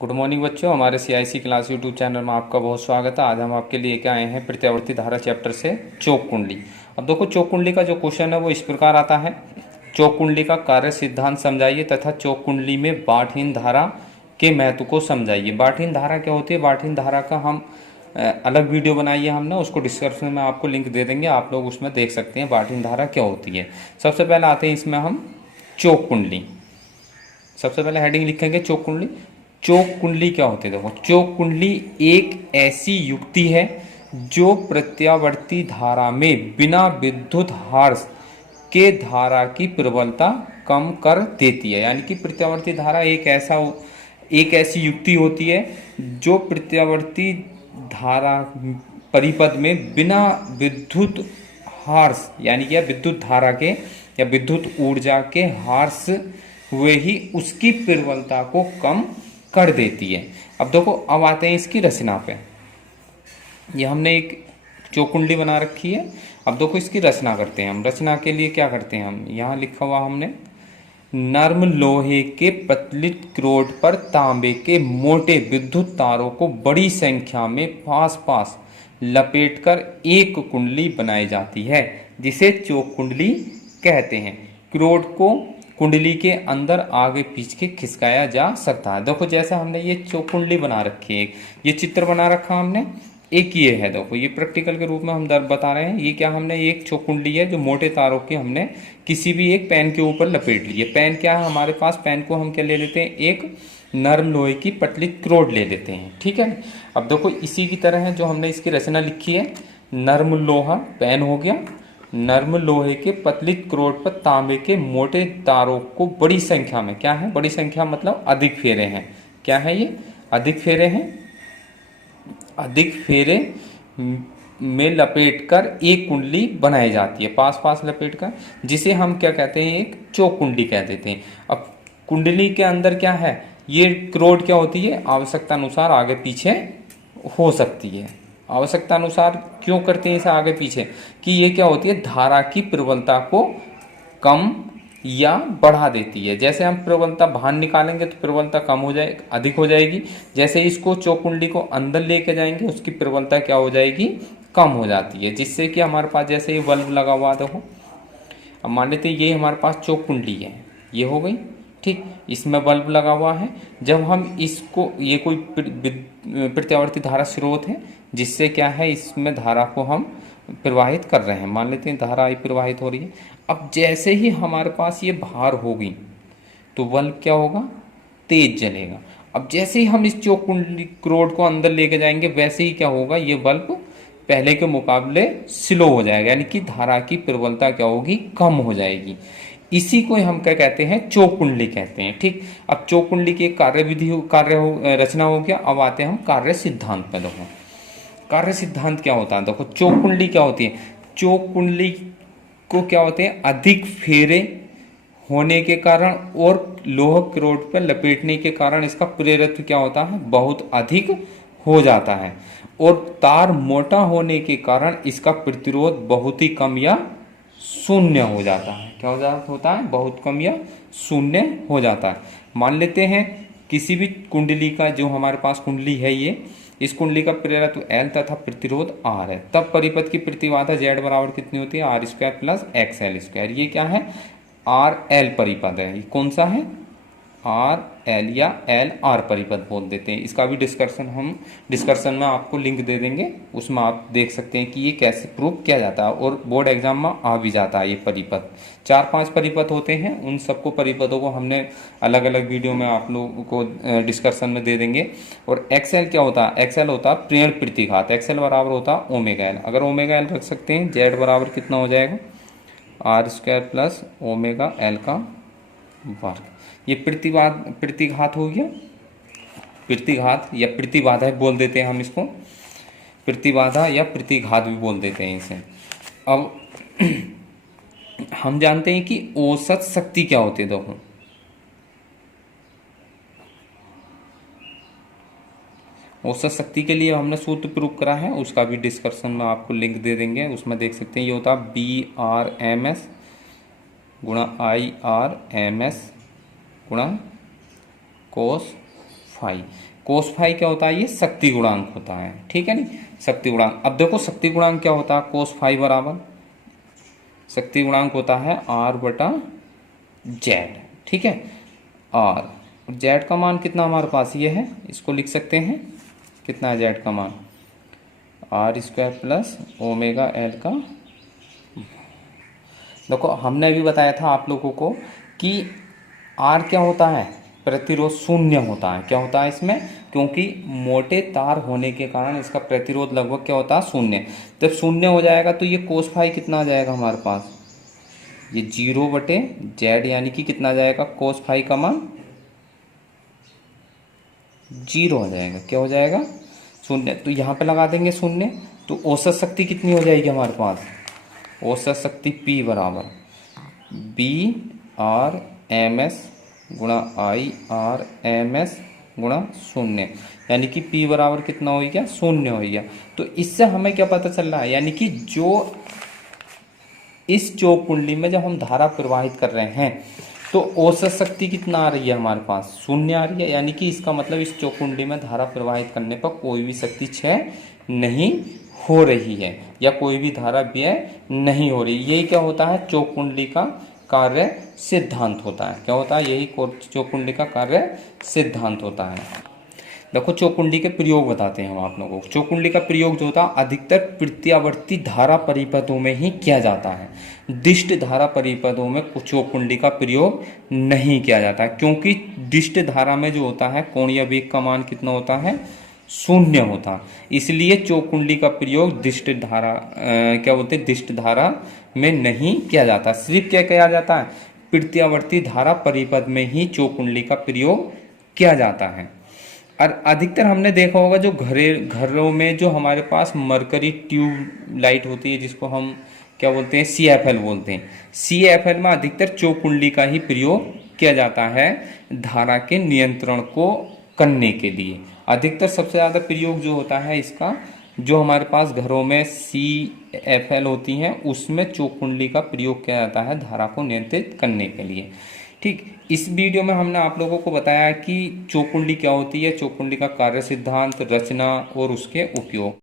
Good morning बच्चों, हमारे CIC class YouTube channel में आपका बहुत स्वागत है। आज हम आपके लिए क्या आए हैं, प्रत्यावर्ती धारा चैप्टर से चौक कुंडली। अब देखो, चौक कुंडली का जो क्वेश्चन है वो इस प्रकार आता है। चौक कुंडली का कार्य सिद्धांत समझाइए तथा चौक कुंडली में बाढ़हीन धारा के महत्व को समझाइए। बाढ़हीन धारा क्या होती है? बाढ़हीन धारा का हम अलग वीडियो बनाई है हमने, उसको डिस्क्रिप्शन में आपको लिंक दे देंगे, आप लोग उसमें देख सकते हैं बाढ़हीन धारा क्या होती है। सबसे पहले आते हैं इसमें हम चौक कुंडली। सबसे पहले हेडिंग लिखेंगे चौक कुंडली। चौक कुंडली क्या होती है? देखो, चौक कुंडली एक ऐसी युक्ति है जो प्रत्यावर्ती धारा में बिना विद्युत हर्ष के धारा की प्रबलता कम कर देती है। यानी कि प्रत्यावर्ती धारा एक ऐसी युक्ति होती है जो प्रत्यावर्ती धारा परिपथ में बिना विद्युत हर्ष यानी कि विद्युत धारा के या विद्युत ऊर्जा के हर्ष हुए ही उसकी प्रबलता को कम कर देती है। अब देखो, अब आते हैं इसकी रचना पे। ये हमने एक चौक कुंडली बना रखी है। अब देखो, इसकी रचना करते हैं हम। रचना के लिए क्या करते हैं हम, यहाँ लिखा हुआ हमने, नर्म लोहे के पतली क्रोड पर तांबे के मोटे विद्युत तारों को बड़ी संख्या में पास पास लपेटकर एक कुंडली बनाई जाती है, जिसे चौक कुंडली कहते हैं। क्रोड को कुंडली के अंदर आगे पीछे खिसकाया जा सकता है। देखो, जैसे हमने ये चौक कुंडली बना रखी है, ये चित्र बना रखा हमने, एक ये है। देखो, ये प्रैक्टिकल के रूप में हम बता रहे हैं। ये क्या, हमने एक चौक कुंडली है जो मोटे तारों की हमने किसी भी एक पेन के ऊपर लपेट ली है। पेन क्या है हमारे पास? पेन को हम क्या ले लेते हैं, एक नर्म लोहे की पतली क्रोड ले लेते हैं। ठीक है। अब देखो, इसी की तरह है जो हमने इसकी रचना लिखी है। नर्म लोहा पेन हो गया, नर्म लोहे के पतली क्रोड पर तांबे के मोटे तारों को बड़ी संख्या में, क्या है बड़ी संख्या मतलब अधिक फेरे हैं। क्या है ये? अधिक फेरे हैं। अधिक फेरे में लपेटकर एक कुंडली बनाई जाती है, पास पास लपेटकर, जिसे हम क्या कहते हैं, एक चौक कुंडली कह देते हैं। अब कुंडली के अंदर क्या है, ये क्रोड क्या होती है, आवश्यकता अनुसार आगे पीछे हो सकती है। आवश्यकता अनुसार क्यों करते हैं इसे आगे पीछे? कि ये क्या होती है, धारा की प्रबलता को कम या बढ़ा देती है। जैसे हम प्रबलता बाहर निकालेंगे तो प्रबलता कम हो जाएगी, अधिक हो जाएगी। जैसे इसको चौक कुंडली को अंदर लेके जाएंगे, उसकी प्रबलता क्या हो जाएगी, कम हो जाती है। जिससे कि हमारे पास जैसे ये बल्ब लगा हुआ देखो, अब मान लेते हैं ये हमारे पास चौक कुंडली है, ये हो गई ठीक, इसमें बल्ब लगा हुआ है। जब हम इसको, ये कोई प्रत्यावर्ती धारा स्रोत है जिससे क्या है, इसमें धारा को हम प्रवाहित कर रहे हैं। मान लेते हैं धारा आई प्रवाहित हो रही है। अब जैसे ही हमारे पास ये भार होगी तो बल्ब क्या होगा, तेज जलेगा। अब जैसे ही हम इस चौक कुंडली क्रोड को अंदर लेके जाएंगे, वैसे ही क्या होगा, ये बल्ब पहले के मुकाबले स्लो हो जाएगा, यानी कि धारा की प्रबलता क्या होगी, कम हो जाएगी। इसी को हम क्या कहते हैं, चौक कुंडली कहते हैं। ठीक। अब चौक कुंडली की रचना हो गया। अब आते हैं हम कार्य सिद्धांत पे। देखो, कार्य सिद्धांत क्या होता है? देखो, चौक कुंडली क्या होती है, चौक कुंडली को क्या होते हैं, अधिक फेरे होने के कारण और लोह क्रोड पर लपेटने के कारण इसका प्रेरत्व क्या होता है, बहुत अधिक हो जाता है। और तार मोटा होने के कारण इसका प्रतिरोध बहुत ही कम या शून्य हो जाता है। क्या होता है, बहुत कम या शून्य हो जाता है। मान लेते हैं किसी भी कुंडली का, जो हमारे पास कुंडली है ये, इस कुंडली का प्रेरत्व L तथा प्रतिरोध R है। तब परिपथ की प्रतिबाधा Z बराबर कितनी होती है, R स्क्वायर प्लस XL²। ये क्या है, RL परिपथ है। ये कौन सा है, RL या LR परिपथ बोल देते हैं। इसका भी डिस्कशन में आपको लिंक दे देंगे, उसमें आप देख सकते हैं कि ये कैसे प्रूव किया जाता है, और बोर्ड एग्जाम में आ भी जाता है। ये परिपथ 4-5 परिपथ होते हैं, उन सबको परिपथों को हमने अलग अलग वीडियो में आप लोगों को डिस्कशन में दे देंगे। और एक्सएल क्या होता है, एक्सएल होता है प्रेरण प्रतिघात। एक्सएल बराबर होता है ओमेगा एल। अगर ओमेगा एल रख सकते हैं, जेड बराबर कितना हो जाएगा, R² प्लस ओमेगा एल का वर्ग। ये प्रतिघात हो गया, प्रतिघात या प्रतिबाधा बोल देते हैं हम इसको, प्रतिबाधा या प्रतिघात भी बोल देते हैं इसे। अब हम जानते हैं कि औसत शक्ति क्या होती है। देखो, औसत शक्ति के लिए हमने सूत्र प्रूव करा है, उसका भी डिस्कशन में आपको लिंक दे देंगे, उसमें देख सकते हैं। ये होता है BRMS गुणा IRMS गुणा cos फाई। कोस फाई क्या होता है, ये शक्ति गुणांक होता है, ठीक है नहीं, शक्ति गुणांक। अब देखो शक्ति गुणांक क्या होता है, कोस फाई बराबर शक्ति गुणांक होता है आर बटा जेड, ठीक है। और जेड का मान कितना हमारे पास ये है, इसको लिख सकते हैं, कितना है जेड का मान, R square plus omega L का। देखो हमने अभी बताया था आप लोगों को कि आर क्या होता है, प्रतिरोध शून्य होता है। क्या होता है इसमें, क्योंकि मोटे तार होने के कारण इसका प्रतिरोध लगभग क्या होता है, शून्य। जब शून्य हो जाएगा तो ये कोस फाई कितना आ जाएगा हमारे पास, ये 0/जेड, यानी कि कितना आ जाएगा, कोस फाई का मान 0 हो जाएगा। क्या हो जाएगा, शून्य। तो यहाँ पे लगा देंगे शून्य, तो औसत शक्ति कितनी हो जाएगी हमारे पास, औसत शक्ति P बराबर BRMS गुणा IRMS गुणा शून्य, यानी कि P बराबर कितना हो गया, शून्य हो गया। तो इससे हमें क्या पता चल रहा है, यानी कि जो इस चौक कुंडली में जब हम धारा प्रवाहित कर रहे हैं तो औसत शक्ति कितना आ रही है हमारे पास, शून्य आ रही है। यानी कि इसका मतलब इस चौक कुंडली में धारा प्रवाहित करने पर कोई भी शक्ति क्षय नहीं हो रही है या कोई भी धारा व्यय नहीं हो रही। यही क्या होता है, चौक कुंडली का कार्य सिद्धांत होता है। क्या होता है, यही चौक कुंडली का कार्य सिद्धांत होता है। देखो चौक कुंडली के प्रयोग बताते हैं हम आप लोगों को। चौक कुंडली का प्रयोग जो होता है अधिकतर प्रत्यावर्ती धारा परिपथों में ही किया जाता है। दिष्ट धारा परिपथों में चौक कुंडली का प्रयोग नहीं किया जाता है, क्योंकि दिष्ट धारा में जो होता है कोणीय वेग का मान कितना होता है, शून्य होता है। इसलिए चौक कुंडली का प्रयोग दिष्ट धारा क्या बोलते हैं, दिष्ट धारा में नहीं किया जाता। सिर्फ क्या किया जाता है, प्रत्यावर्ती धारा परिपथ में ही चौक कुंडली का प्रयोग किया जाता है। और अधिकतर हमने देखा होगा जो घरों में जो हमारे पास मरकरी ट्यूब लाइट होती है, जिसको हम क्या बोलते हैं, CFL बोलते हैं। CFL में अधिकतर चौक कुंडली का ही प्रयोग किया जाता है धारा के नियंत्रण को करने के लिए। अधिकतर सबसे ज़्यादा प्रयोग जो होता है इसका, जो हमारे पास घरों में CFL होती हैं उसमें चौक कुंडली का प्रयोग किया जाता है धारा को नियंत्रित करने के लिए। ठीक, इस वीडियो में हमने आप लोगों को बताया कि चौक कुंडली क्या होती है, चौक कुंडली का कार्य सिद्धांत, रचना और उसके उपयोग।